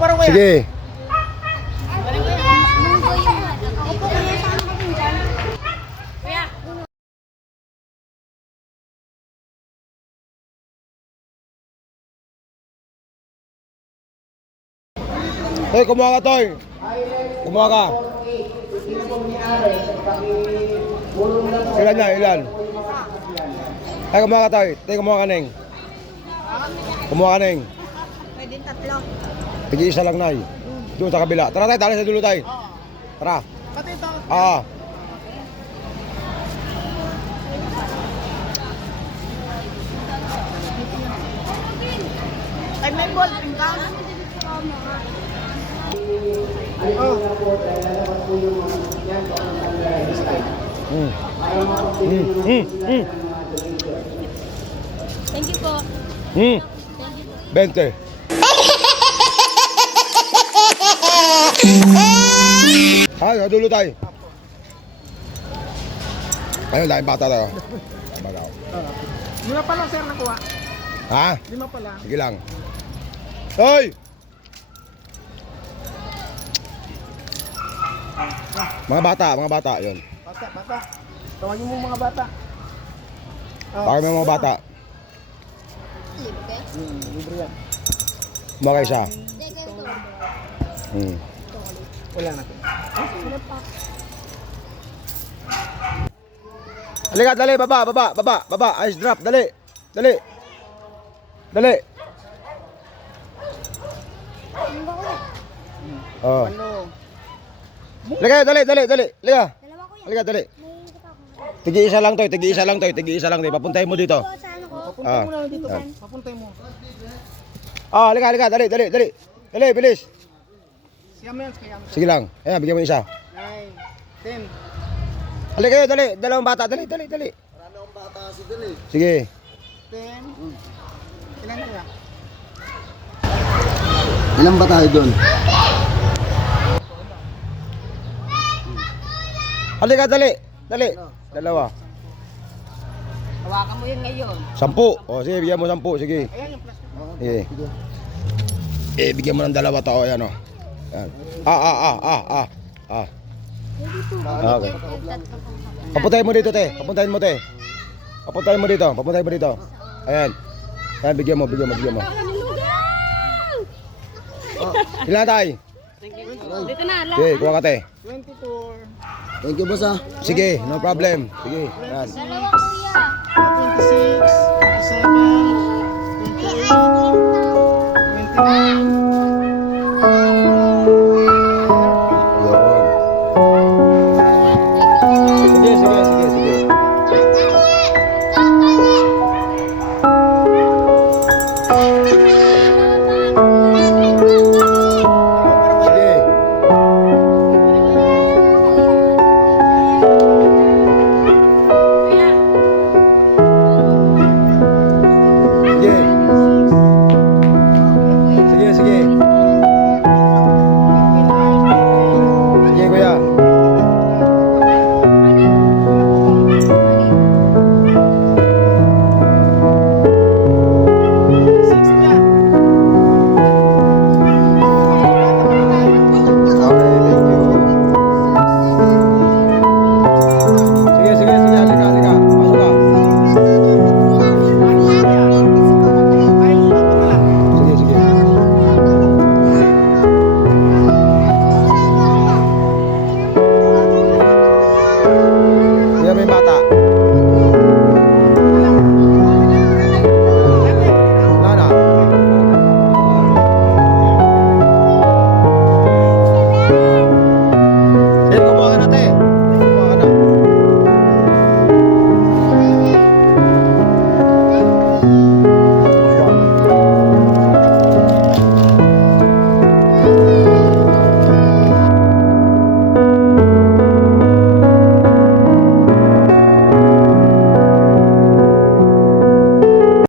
parang kuya. Sige. Hoy, kumuha ka, Toy. Kumuha ka. Ilan na, ilan? Ay, kumuha ka, Toy. Tay, kumuha ka, Neng. Kumuha ka, Neng. Pwede tatlo. Tig-isa lang, Nay. Doon sa kabila. Tara, tayo. Dali sa dulo, tayo. Tara. Pati ito. Ah. Ay, may ball pen ka? Mm. Mm. Mm. Mm. Thank you po. Mm. 20. Ay, dulo tayo. Ayun, dahil bata tayo. Bata ako. Lima pa lang sir nakuha. Ha? Lima pa lang. Sige lang. Hoy! Mga bata, mga bata, yun. Bata, bata. Tawagin mo mga bata. Ah, Bakit may mga bata? Hmm, libre yan. Mga isa. Hmm. Wala na. Halika, dali, baba, baba, baba, baba, ice drop, dali, dali, dali. Oh. Ano? Halika, dali, dali, dali, halika. Halika, dali. Tigi isa lang to, tigi isa lang to, tigi isa lang to. Papuntahin mo dito. Papunta Ah. mo na dito. Ah. Papuntay mo. Ah, halika, halika, dali, dali, dali. Dali, bilis. Siyam yan, siyam. Sige lang. Ayan, bigyan mo isa. Nine, ten. Halika kayo, dali. Dalawang bata, dali, dali, dali. Sige. Ten. Ilan kaya? Ilan ba tayo doon? Halika, dali. Dali. Dalawa. Hawakan mo yun ngayon. Sampu. O, sige, bigyan mo sampu. Sige. Ayan yung plastic. Sige. Eh, bigyan mo ng dalawa to. Ayan, o. Ayan. Ah, ah, ah, ah, ah. Ah. Ah, Okay. Papuntahin mo dito, te. Papuntahin mo, te. Papuntahin mo dito. Papuntahin mo dito. Ayan. Ayan, bigyan mo, bigyan mo, bigyan mo. Ilan tayo? Dito na, ala. Sige, kuha ka, te. 24, Thank you, boss ah. Sige, no problem. Sige. Ayan.